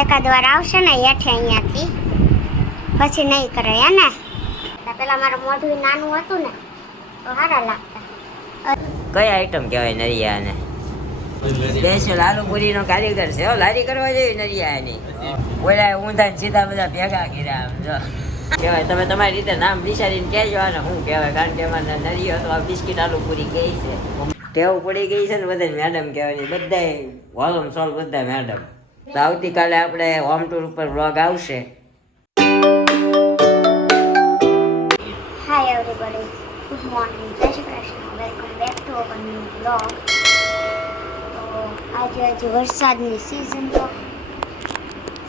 એકાદ વાર આવશે ને હેઠે અહીંયાથી પછી નહીં કરે હે ને. પેલા મારું મોઢું નાનું હતું ને તો સારા લાગતા. કઈ આઈટમ કહેવાય નરિયાને? સ્પેશિયલ આલુ પૂરી નો કારીગર છે. લારી કરવા જેવી નરિયાની. ઓલા ઊંધા સીધા બધા ભેગા કર્યા આમ જો કહેવાય. તમે તમારી રીતે નામ વિચારીને કહેજો ને શું કહેવાય, કારણ કે અમારે નરિયો તો બિસ્કિટ આલુ પૂરી કહે છે. ટેવ પડી ગઈ છે ને બધા મેડમ કહેવાની, બધા હોલમ સોલ બધા મેડમ. તો આવતીકાલે આપણે હોમ ટૂર ઉપર વ્લોગ આવશે. હાય એવરીબડી, ગુડ મોર્નિંગ, જય Shri Krishna, welcome back to our new vlog. તો આજે વરસાદની સિઝન, તો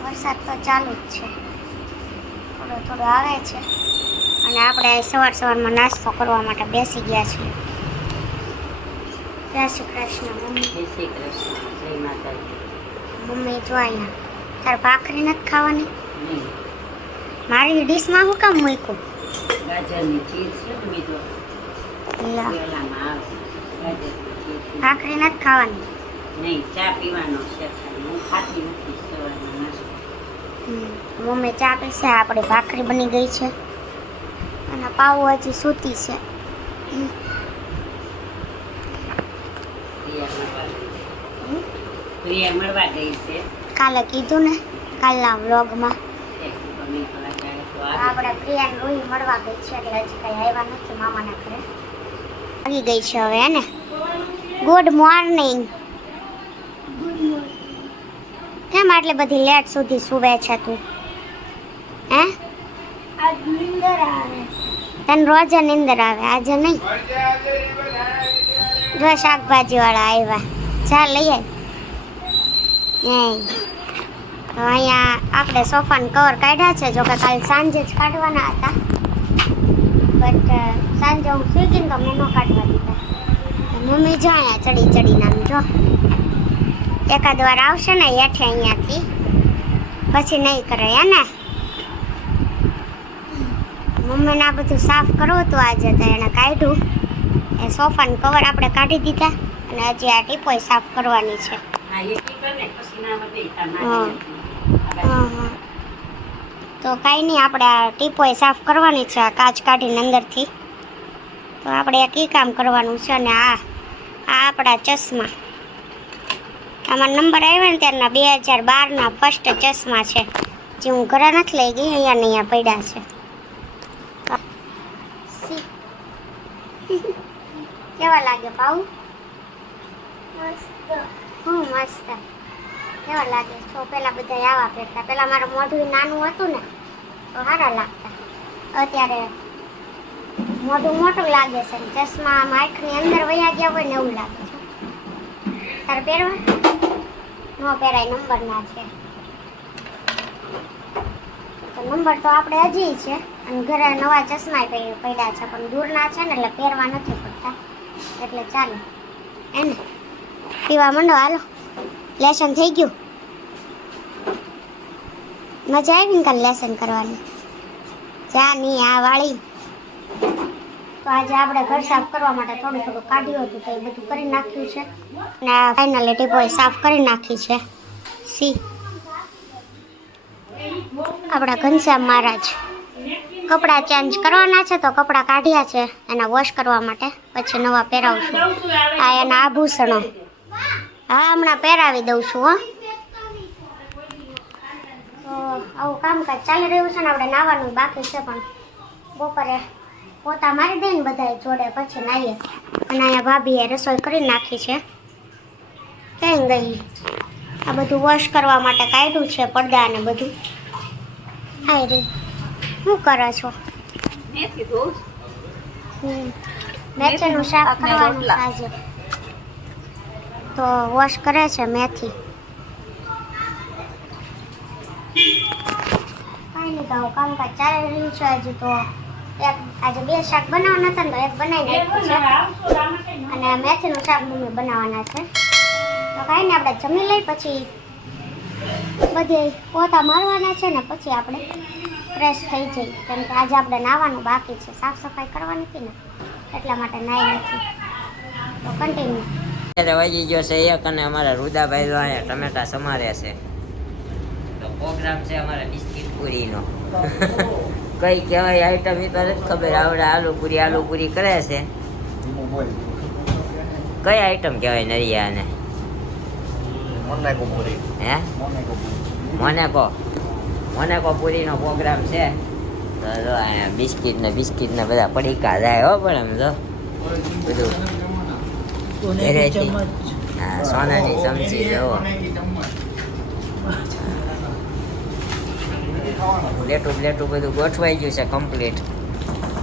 વરસાદ તો ચાલુ જ છે, થોડો થોડો આવે છે. અને આપણે સવારમાં નાસ્તો કરવા માટે બેસી ગયા છીએ. જય શ્રી કૃષ્ણ મમ્મી. જય શ્રી કૃષ્ણ, જય માતાજી. મમ્મી જો અહીંયા તારે ભાખરી નથી ખાવાની? મારી ડીશમાં શું કામ મૂક્યું? ગાજરની ચીઝ છે ને બીજો પેલામાં આવે ગાજરની ચીઝ. ભાખરી નથી ખાવાની? નહીં, ચા પીવાનો છે. હું ખાતી નથી સવારનો નાસ્તો. મમ્મી ચા પીશે, આપણી ભાખરી બની ગઈ છે અને પાઉં હજી સૂતી છે. પ્રિયા મળવા ગઈ છે. કાલે કીધું ને કાલના વ્લોગમાં આપણે પ્રિયા રોહી મળવા ગઈ છે, એટલે હજી કઈ આવ્યા નથી મામાના ઘરે. આવી ગઈ છે હવે હે ને. Good morning. કેમ આટલી બધી લેટ સુધી સુવે છે તું? હે તને રોજે નીંદર આવે, આજે નહીં? જો શાકભાજી વાળા આવ્યા, જા લઈ આવ. તો અહીંયા આપણે સોફાનું કવર કાઢ્યા છે, જોકે કાલે સાંજે જ કાઢવાના હતા, બટ સાંજે હું સુઈ ગઈ ને તો મેં ન કાઢવા દીધા. મમ્મી જો અહીંયા ચડી ચડીને આમ જો એકાદ વાર આવશે ને હેઠે અહીંયાથી પછી નહીં કરે હે ને. મમ્મીને આ બધું સાફ કરવું હતું આજે, તો એણે કાઢ્યું. એ સોફાનું કવર આપણે કાઢી દીધા અને હજી આ ટીપોય સાફ કરવાની છે. તો કાંઈ નહીં, આપણે આ ટીપોય સાફ કરવાની છે, આ કાચ કાઢીને અંદરથી. તો આપણે એક કામ કરવાનું છે. અને આ આપણા ચશ્મા, આમાં નંબર આવ્યા ને ત્યારના 2012ના ફર્સ્ટ ચશ્મા છે, જે હું ઘરે નથી લઈ ગઈ, અહીંયા ને અહીંયા પડ્યા છે. કેવા લાગે પાઉં? મસ્ત. કેવા લાગે છો? પેલા બધા આવા પહેરતા, પેલા મારું મોઢું નાનું હતું ને તો સારા લાગતા. અત્યારે મોઢું મોટું લાગે છે, ચશ્મા આંખની અંદર વયા ગયા હોય ને એવું લાગે છે. તારે પહેરવા ન પહેરાય, નંબર ના છે. તો નંબર તો આપણે હજી છે, અને ઘરે નવા ચશ્મા પડ્યા છે, પણ દૂરના છે ને એટલે પહેરવા નથી પડતા, એટલે ચાલો એને પીવા માંડો. હાલો, લેસન થઈ ગયું? મજા આવી ને કાલે લેસન કરવાની? જા નહીં આ વાળી. તો આજે આપણે ઘર સાફ કરવા માટે થોડું થોડું કાઢ્યું હતું, તો એ બધું કરી નાખ્યું છે અને ફાઇનલી ટીપોય સાફ કરી નાખી છે. સી આપણા ઘનશ્યામ મહારાજ કપડાં ચેન્જ કરવાના છે, તો કપડાં કાઢ્યા છે એના વોશ કરવા માટે, પછી નવા પહેરાવશું. આ એના આભૂષણો હા હમણાં પહેરાવી દઉં છું. હો, તો આવું કામકાજ ચાલી રહ્યું છે ને. આપણે નાવાનું બાકી છે, પણ બપોરે પોતા મારી દઈને બધા જોડે પછી નાહીએ. અને અહીંયા ભાભીએ રસોઈ કરી નાખી છે. ક્યાં ગઈ? આ બધું વોશ કરવા માટે કાઢ્યું છે, પડદા અને બધું. હાય રે, શું કરો છો? મેથીનું શાક કરવાનું સાંજે, તો વોશ કરે છે મેથી. કાંઈ નહીં, તો કામકાજ ચાલી રહ્યું છે. હજી તો એક આજે 2 શાક બનાવવાના હતા ને, તો એક બનાવી નાખ્યું છે, અને મેથીનું શાક મમ્મી બનાવવાના છે. તો કાંઈ નહીં, આપણે જમી લઈ પછી બધે પોતા મારવાના છે ને પછી આપણે ફ્રેશ થઈ જઈએ, કેમ કે આજે આપણે નાહવાનું બાકી છે, સાફ સફાઈ કરવાની હતી ને એટલા માટે નાહી નથી. તો કન્ટિન્યુ. અત્યારે વાગી ગયો છે 1 અને અમારા રુદાભાઈ તો અહીંયા ટમેટા સમારે છે. તો પ્રોગ્રામ છે અમારા બિસ્કિટ પૂરીનો. કઈ કહેવાય આઈટમ એ તો નથી ખબર. આવડે આલુ પૂરી કરે છે. કઈ આઈટમ કહેવાય નરિયાને? હે મોનેકો પૂરીનો પ્રોગ્રામ છે. તો જો અહીંયા બિસ્કિટ ને બધા પડીકા જાય હો. પણ એમ જો બધું ઘરેથી. હા, સોનાની ચમચી જવો. પ્લેટું બધું ગોઠવાઈ ગયું છે કમ્પ્લીટ.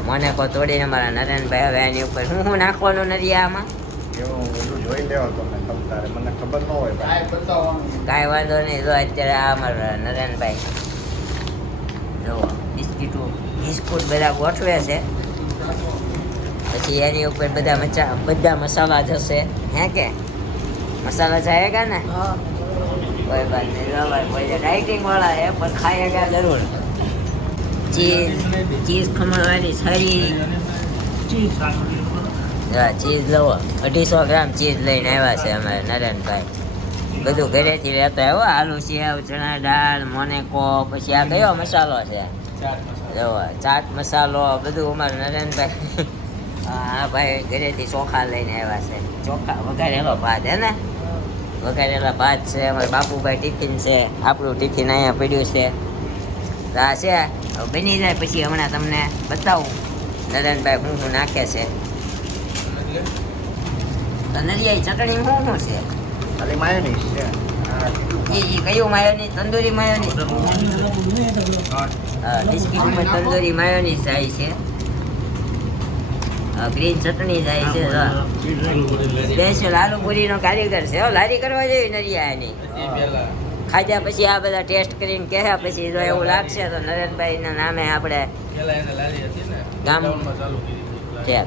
મોનેકો તોડીને મારા નરેનભાઈ હવે એની ઉપર હું નાખવાનું નરિયામાં કાંઈ વાંધો નહીં. જો અત્યારે આ અમારા નરેનભાઈ જો બિસ્કુટ બધા ગોઠવે છે. પછી એની ઉપર બધા મસાલા જશે. હે કે મસાલા જાયેગા ને? કોઈ બાત નહીં. કોઈ ડાયટિંગ વાળા હે પણ ખાયેગા જરૂર. ચીઝ ખમણવાની સારી ચીઝ લવો. 250 ગ્રામ ચીઝ લઈને આવ્યા છે અમારે નરેનભાઈ. બધું ઘરેથી લેતા આવ્યો. આલુ સેવ, ચણા દાળ, મોનેકો. પછી આ કયો મસાલો છે? ચાટ મસાલો. બધું અમારે નરેનભાઈ હા ભાઈ ઘરેથી ચોખા લઈને આવ્યા છે. ચોખા વઘારેલો ભાત હે ને? વઘારેલા ભાત છે. અમારે બાપુભાઈ ટિફિન છે. આપણું ટિફિન અહીંયા પડ્યું છે. આ છે બની જાય પછી હમણાં તમને બતાવું નરેનભાઈ શું નાખે છે. નરિયાઈ ચટણી શું છે? ખાલી માયોનીઝ છે. એ કયું માયોનીઝ? તંદૂરી માયોનીઝ. બિસ્કિટ ઉપર તંદૂરી માયોનીઝ જાય છે. ગ્રીન ચટણી જાય છે. સ્પેશિયલ આલુ પૂરીનો કારીગર છે. લારી કરવા જેવી નરિયાની. ખાધા પછી આ બધા ટેસ્ટ કરીને કહે પછી જો એવું લાગશે તો નરેનભાઈના નામે આપણે ગામ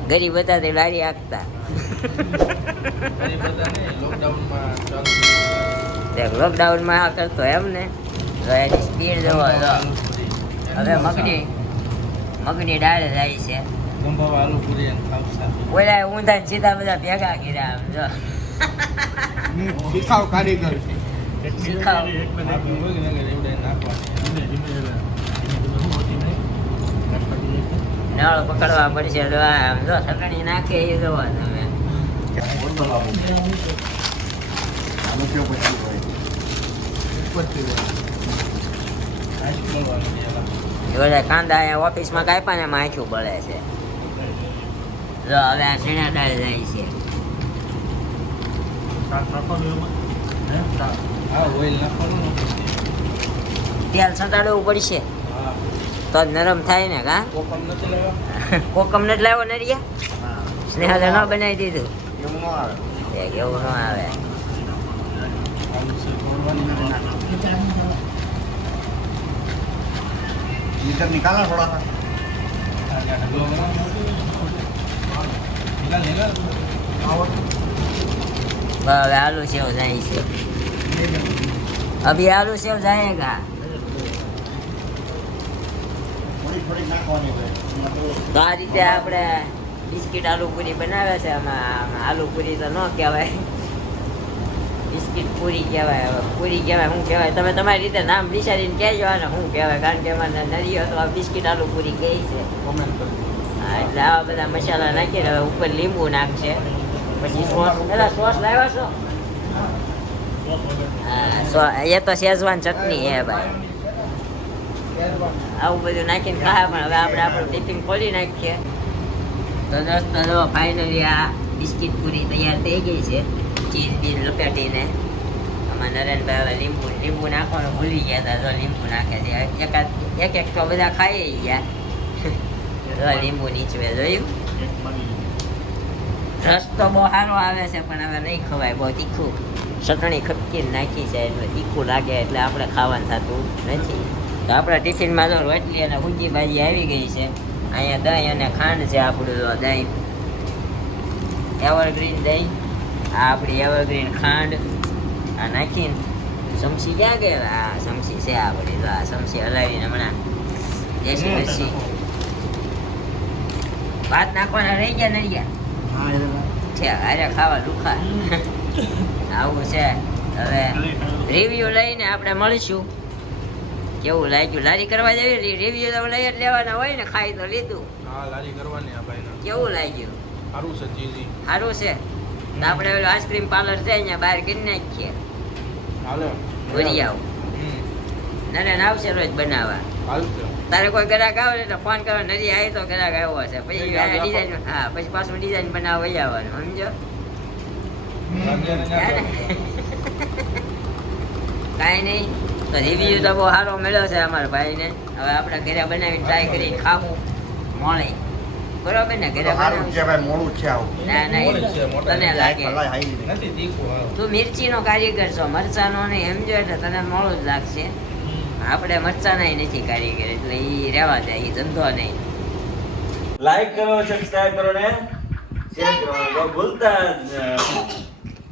ગરીબ હતા તે લારી હાંકતા. લોકડાઉનમાં આ કરતો એમ ને. તો એની સ્પીડ જોવો. હવે મગની દાળ જાય છે. ઓલા ઊંધા સીધા બધા ભેગા કર્યા. આમ જો શીખાવ કારીગર છે. શીખાવ. નળ પકડવા પડશે. આમ જો સગણી નાખે એ જોવા તમે. બધા કાંદા અહીંયા ઓફિસમાં કાપ્યા ને માખ્યું બળે છે. જો હવે આ ચણા દાળ જાય છે. તેલ સંતાડવું પડશે તો જ નરમ થાય ને. કા કોકમ નથી લાવ્યો નરિયા? સ્નેહાલે ન બનાવી દીધું? એવું ન આવે. निकालना थोड़ा सा. હવે આलू सेव જાય છે. अभी आलू सेव जाएगा. તો આ રીતે આપણે બિસ્કિટ આલુ પૂરી બનાવે છે. આમાં આલુ પૂરી તો ન કહેવાય, બિસ્કિટ પૂરી કહેવાય. હવે પૂરી કહેવાય શું કહેવાય તમે તમારી રીતે નામ વિચારીને કહેજો ને શું કહેવાય. કારણ કે એમાં નરિયો તો બિસ્કિટ આલુ પૂરી કહે છે. હા, એટલે આવા બધા મસાલા નાખીને હવે ઉપર લીંબુ નાખશે. પછી સોસ, પેલા સોસ લાવ્યા છો? હા, એ તો શેઝવાન ચટણી હે ભાઈ. આવું બધું નાખીને ખાય. પણ હવે આપણે આપણું ટિફિન ખોલી નાખીએ. તો દોસ્તો ફાઇનલી આ બિસ્કિટ પૂરી તૈયાર થઈ ગઈ છે. ચીઝ બીજ લપેટીને આમાં નરેનભાઈ હવે લીંબુ નાખવાનું ભૂલી ગયા હતા. તો લીંબુ નાખે છે. એક તો બધા ખાઈ ગયા. લીંબુ નીચવે જોયું. રસ તો બહુ સારો આવે છે પણ હવે નહીં ખવાય. બહુ તીખું ચટણી ખપકીને નાખી છે એટલે તીખું લાગે એટલે આપણે ખાવાનું થતું નથી. તો આપણા ટિફિનમાં તો રોટલી અને ઊંચી ભાજી આવી ગઈ છે. અહીંયા દહીં અને ખાંડ છે. આપણું દહીં એવરગ્રીન દહીં, આ આપણી એવરગ્રીન ખાંડ આ નાખીને સમસી ક્યાં ગયા? આ સમસી છે આપણી. તો આ સમસી હલાવીને હમણાં દેશી મિરચી ભાત નાખવાના રહી ગયા નરિયા છે. અરે ખાવા દુખા આવું છે. હવે રિવ્યુ લઈને આપણે મળીશું કેવું લાગ્યું? લારી કરવા જેવી રિવ્યુ તો લઈ જ લેવાના હોય ને, ખાઈ તો લીધું. હા લારી કરવાની આ ભાઈને કેવું લાગ્યું? સારું છે ચીઝી સારું છે. તો આપણે ઓલું આઈસ્ક્રીમ પાર્લર છે અહીંયા બહાર કરી નાખીએ. હાલે ભરી આવું. ના આવશે રોજ બનાવવા. હાલશે તારે કોઈ ગ્રાહક આવે એટલે ફોન કરો, નરી આવી તો ગ્રાહક આવ્યો હશે, પછી ડિઝાઇન, હા પછી પાછું ડિઝાઇન બનાવવા વહી આવવાનું, સમજો? કાંઈ નહીં, તો રિવ્યુ તો બહુ સારો મળ્યો છે અમારા ભાઈને. હવે આપણે ઘરે બનાવીને ટ્રાય કરીને ખાવું મળે, બરોબર ને? ઘરે સારું બનાવી છે ભાઈ, મોડું છે આવું. ના ના મોડું છે, મોટા તને લાગે કલાઈ હાઈ નહીં. નથી તીખું હા. તું મિર્ચીનો કારીગર છો, મરચાનો નહીં, સમજો? એટલે તને મોડું જ લાગશે. આપણે મરચાના નથી કારીગર, એટલે એ રહેવા દે, એ ધંધો નહીં. લાઈક કરો, સબસ્ક્રાઇબ કરો ને શેર કરો, બહુ ભૂલતા જ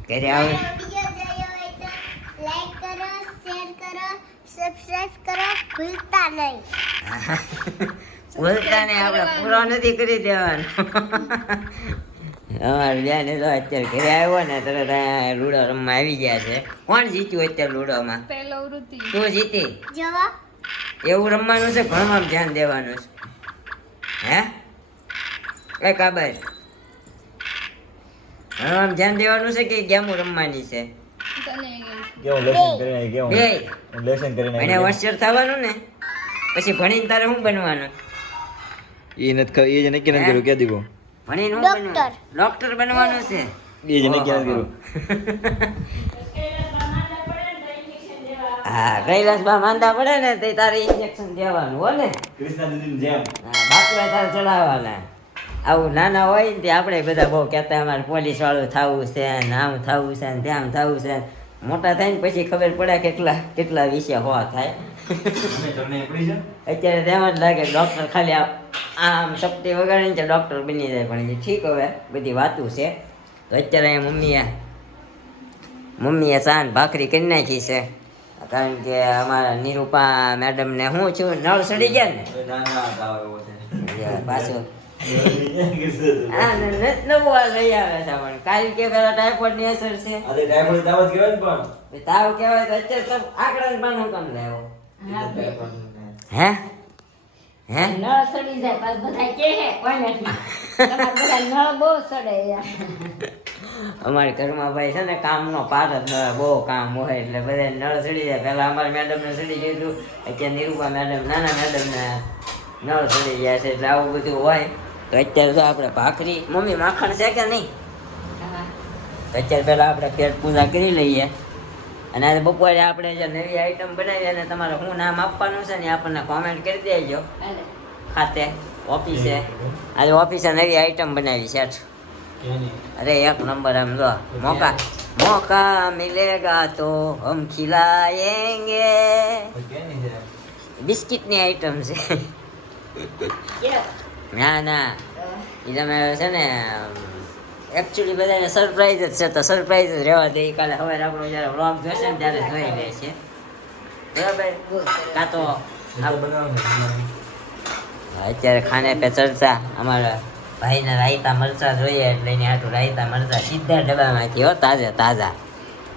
ઘરે આવે વિડિયો જોયો હોય તો લાઈક કરો, શેર કરો, સબસ્ક્રાઇબ કરો, ભૂલતા નહીં. બોલતા ને આપણે પૂરો નથી કરી દેવાનો. અમારે બેન તો અત્યારે ઘરે આવ્યો ને તરત આ લૂડો રમવા આવી ગયા છે. કોણ જીત્યું અત્યારે લૂડોમાં? તું જીતી. જોવો એવું રમવાનું છે, ભણવામાં ધ્યાન દેવાનું છે. હે એ કાબર, ભણવામાં ધ્યાન દેવાનું છે કે ગેમો રમવાની છે? કેવું લેસન કરીને કેવું બે લેસન કરીને મને વર્ષર થવાનું ને, પછી ભણીને તારે શું બનવાનું? એ નથી એ જ નક્કી નથી કર્યું કે દીધું ભણીને શું ડોક્ટર. બનવાનું? ડોક્ટર બનવાનું છે. એ જ નક્કી નથી કર્યું હા, કૈલાસમાં માંદા પડે ને તે તારે ઇન્જેક્શન દેવાનું હો ને. કૃષ્ણ દીદી જેમ હા, બાટલા તારે ચડાવવાના. આવું નાના હોય ને તે આપણે બધા બહુ કહેતા અમારે પોલીસ વાળું થવું છે ને આમ થવું છે ને તેમ થવું છે. મોટા થાય ને પછી ખબર પડે કેટલા વિશે હો થાય. તમને પડી છે અત્યારે તેમ જ લાગે ડૉક્ટર ખાલી આમ શક્તિ વગાડીને તો ડૉક્ટર બની જાય, પણ એ ઠીક હવે બધી વાતું છે. તો અત્યારે અહીંયા મમ્મીએ સાન ભાખરી કરી નાખી છે, કારણ કે અમારા નિરૂપા મેડમને હું છું નળ સડી ગયા ને ના ના તાવ એવો છે પાછું હા નવું આ લઈ આવે છે. પણ કાલ કે પેલા ટાઈફોઈડ ની અસર છે. અરે ટાઈફોઈડ તાવ જ કહેવાય ને પણ તાવ કહેવાય તો અત્યારે તો આંકડા પણ હું કામ લેવો? હે હે નળ સડી જાય પાછ બધા કે હે કોઈ નથી તમારે બધા નળ બહુ સડે યાર. અમારા ઘરમાં ભાઈ છે ને કામનો પાર જ ન હોય, બહુ કામ હોય એટલે બધા નળ સડી જાય. પહેલા અમારા મેડમને સડી ગયું હતું, અત્યારે નિરૂપા મેડમ નાના મેડમને નળ સડી ગયા છે, એટલે આવું બધું હોય. તો અત્યારે તો આપણે ભાખરી, મમ્મી માખણ છે કે નહીં? તો અત્યારે પહેલાં આપણે પેટ પૂજા કરી લઈએ, અને આજે બપોરે આપણે જે નવી આઈટમ બનાવી અને તમારે શું નામ આપવાનું છે ને આપણને કોમેન્ટ કરી દેજો. ખાતે ઓફિસે આજે ઓફિસે નવી આઈટમ બનાવી છે. અરે એક નંબર, આમ જો મોકા મિલેગા તો હમ ખિલાએંગે. બિસ્કિટની આઈટમ છે. ના ના એ તમે છે ને એકચ્યુઅલી બધાને સરપ્રાઈઝ જ છે, તો સરપ્રાઈઝ જ રહેવા દે. કાલે સવારે આપણો જ્યારે વ્લોગ જોશે ને ત્યારે જોઈ લે છે, બરાબર? કાં તો અત્યારે ખાને પે ચર્ચા. અમારા ભાઈને રાયતા મરચા જોઈએ એટલે એની હાટું રાયતા મરચા સીધા ડબ્બામાંથી હો, તાજા.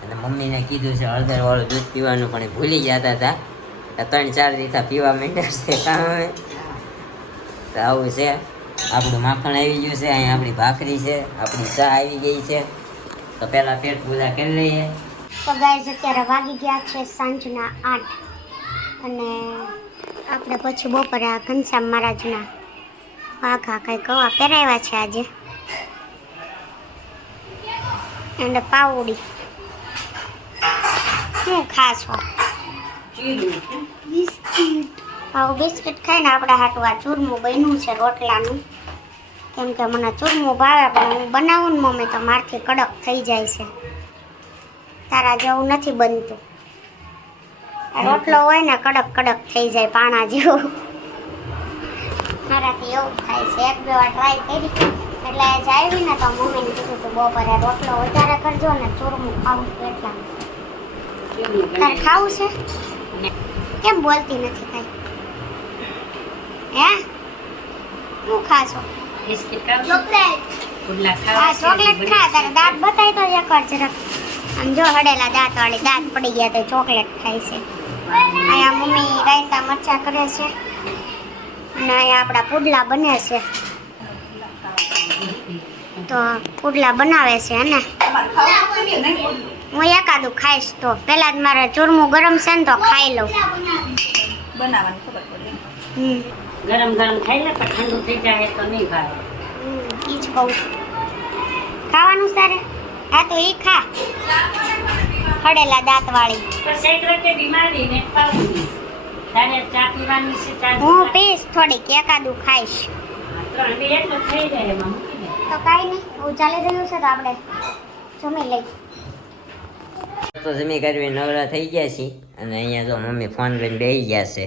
અને મમ્મીને કીધું છે હળદરવાળું દૂધ પીવાનું, પણ એ ભૂલી જતા હતા. 3-4 દીથા પીવા માંડ્યા છે કામ. હવે તો આવું છે. આપણું માખણ આવી ગયું છે, અહીંયા આપણી ભાખરી છે, આપણી ચા આવી ગઈ છે. તો પહેલાં પેટ પૂજા કરી લઈએ. તો ગાઈઝ અત્યારે વાગી ગયા છે સાંજના 8, અને આપણે પછી બપોરે આ ઘનશ્યામ મહારાજના વાઘા કંઈ કવા પહેરાવ્યા છે આજે, અને પાવડી. શું ખાશો? બિસ્કિટ. આવું બિસ્કિટ ખાઈને આપણે હાટું આ ચૂરમું બન્યું છે રોટલાનું, કેમ કે મને ચૂરમું ભાવે, પણ હું બનાવું ને મમ્મી તો મારથી કડક થઈ જાય છે. તારા જેવું નથી બનતું. આ રોટલો હોય ને કડક થઈ જાય પાણા જેવું. મારાથી એવું થાય છે. 1-2 વાર ટ્રાય કરી એટલે આજે આવી ને તો મમ્મીને કીધું તું બપોરે રોટલો વધારે કરજો ને ચૂરમું ખાવું છું એટલા. તારે ખાવું છે? કેમ બોલતી નથી કાંઈ? હે શું ખાશો? બિસ્કિટ ખાવ ચોકલેટ. પુડલા હા ખાવ ચોકલેટ ખા. તારે દાંત બતાવી તો એકવાર જરાક. આમ જો હડેલા દાંત વાળી દાંત પડી ગયા તો ચોકલેટ ખાય છે. અહીંયા મમ્મી રાઈસ મરચાં કરે છે અને અહીંયા આપણા પુડલા બને છે. તો પુડલા બનાવે છે ને હું એકાદું ખાઈશ. તો પહેલા જ મારે ચૂરમું ગરમ છે ને તો ખાઈ લઉં. ગરમ ગરમ ખાઈ લે પણ ઠંડુ થઈ જાય તો નહીં ભાવે. ઈ જ કહું ખાવાનું સારે. હા તો ઈ ખા હળેલા દાંત વાળી. પણ શેક રખે બીમારી ને ખાવું તારે ચા પીવાની છે ચા હું પીશ થોડીક એકાદું ખાઈશ. તો હવે એટલું થઈ જાય એમાં મૂકી દે. તો કાંઈ નહીં હું ચાલી રહ્યું છે તો આપણે જમી લઈ. તો જમી કરવી નવરા થઈ ગયા છીએ અને અહીંયા જો મમ્મી ફોન લઈને બેસી ગયા છે.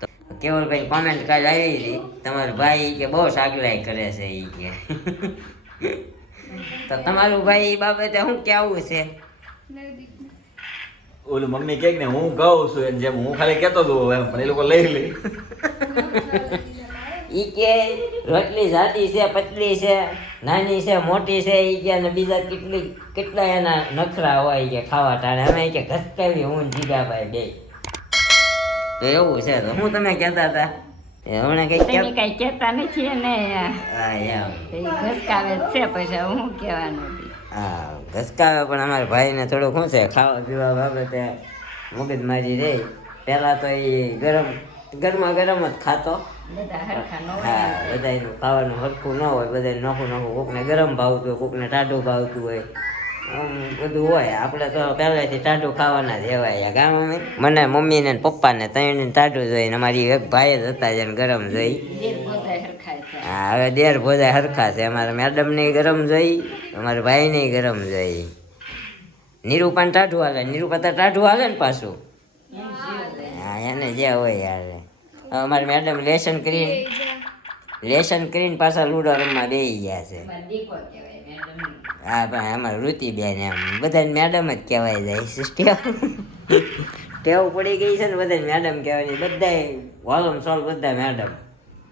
તો કેવલભાઈ કોમેન્ટ કાલ આવી હતી તમારો ભાઈ કે બહુ સાગલાઈ કરે છે એ કે તો તમારું ભાઈ એ બાબતે શું કેવું છે? ઓલું મમ્મી કહે ને હું ગાઉં છું એમ જેમ હું ખાલી કહેતો હતો એમ પણ એ લોકો લઈ લે. ઈ કે રોટલી જાડી છે, પતલી છે, નાની છે, મોટી છે, ઈ કે અને બીજા કેટલા એના નખરા હોય કે ખાવા ટાણે. અમે કે ઘસકાવી હું જીગાભાઈ બે. તો એવું છે. તો હું તમે કહેતા હતા હમણાં કઈ તમે કઈ કહેતા નથી ને હા એમ ઘસકાવે છે પછી હું કહેવાનું. હા ઘસકાવે પણ અમારા ભાઈને થોડુંક શું છે ખાવા પીવા બાબતે મગજમારી રહી. પહેલાં તો એ ગરમા ગરમ જ ખાતો. બધા હરખા ન હોય. હા બધાનું ખાવાનું હરખું ન હોય. બધાને નોખું નોખું કોકને ગરમ ભાવતું હોય, કોકને ટાઢું ભાવતું હોય, આમ બધું હોય. આપણે તો પહેલેથી ટાઢું ખાવાના જ એવાય ગામમાં. મને મમ્મીને ને પપ્પાને ત્રણને ટાઢું જોઈ ને અમારી એક ભાઈ જ હતા જેને ગરમ જોઈ. દેર બધા હરખાય છે. હા હવે દેર ભોજા હરખા છે. અમારા મેડમને ગરમ જોઈ, અમારા ભાઈને ગરમ જોઈ. નિરૂપાને ટાઢું હાલે, નિરૂપા તો ટાઢું હાલે ને પાછું. હા એને જે હોય યાર. અમારે મેડમ લેસન કરીને પાછા લૂડો રમવા બેસી ગયા છે. દીકો કહેવાય મેડમ. હા પણ અમારે ઋતિબેન એમ બધાને મેડમ જ કહેવાય જાય છે. ટેવ પડી ગઈ છે ને બધાને મેડમ કહેવાની. બધા હોલમ સોલ બધા મેડમ.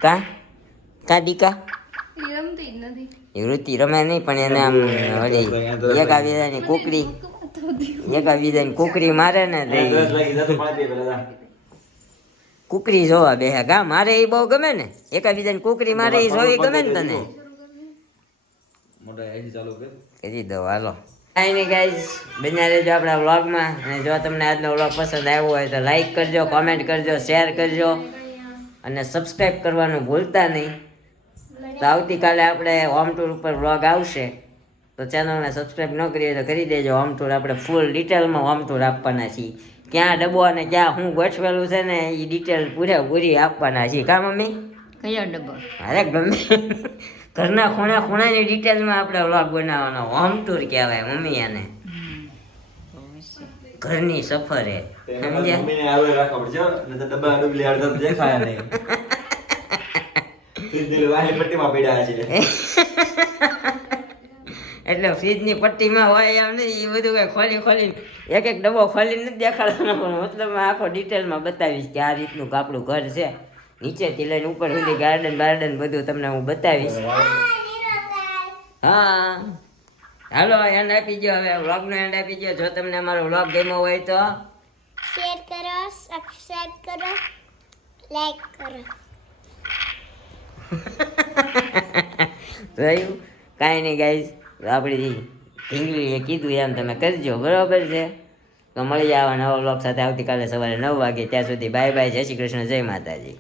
કા દીકા એ વૃત્તિ રમે નહીં પણ એને આમ વળી એકાબીજાની કુકરી મારે ને કુકરી જોવા બે ગા મારે એ બહુ ગમે ને. એકાબીજાની કુકરી મારે એ જોવી ગમે ને તને કરી દો. હાલો કાંઈ નહીં ગાઈઝ બન્યા રહેજો આપણા વ્લોગમાં. અને જો તમને આજનો વ્લોગ પસંદ આવ્યો હોય તો લાઈક કરજો, કોમેન્ટ કરજો, શેર કરજો અને સબસ્ક્રાઈબ કરવાનું ભૂલતા નહીં. તો આવતીકાલે આપણે હોમ ટૂર ઉપર વ્લોગ આવશે તો ચેનલને સબસ્ક્રાઈબ ન કરીએ તો કરી દેજો. હોમ ટૂર આપણે ફૂલ ડિટેલમાં હોમ ટૂર આપવાના છીએ. ક્યાં ડબ્બો અને ક્યાં શું ગોઠવેલું છે ને એ ડિટેલ પૂરેપૂરી આપવાના છીએ. કા મમ્મી? કયો ડબ્બો? અરે ગમે ઘરના ખૂણાની ડિટેલમાં આપણે વ્લોગ બનાવવાનો. હોમ ટૂર કહેવાય મમ્મી આને. ઘરની સફર હે સમજ્યા? મમ્મીને આવે રાખવા પડશે ને તો ડબ્બા ડુબલી અડધા દેખાય નહીં. વાહી પટ્ટીમાં પડ્યા છે એટલે ફ્રીજની પટ્ટીમાં હોય એમ નહીં. એ બધું કઈ ખોલી એક ડબ્બો ખોલીને નથી દેખાડવાનો પણ મતલબ આખો ડિટેલમાં બતાવીશ કે આ રીતનું આપણું ઘર છે. નીચેથી લઈને ઉપર સુધી ગાર્ડન બધું તમને હું બતાવીશ. હા હાલો એન્ડ આપી ગયો. હવે વ્લોગનો એન્ડ આપી ગયો. જો તમને અમારો વ્લોગ ગમ્યો હોય તો શેર કરો, સબસ્ક્રાઇબ કરો, લાઈક કરો. રહ્યું કાંઈ નહીં ગાઈઝ. આપણી ઢીંગલીએ કીધું એમ તમે કરજો. બરાબર છે. તો મળી આવા નવા વ્લોગ સાથે આવતીકાલે સવારે 9 વાગે. ત્યાં સુધી બાય બાય. જય શ્રી કૃષ્ણ. જય માતાજી.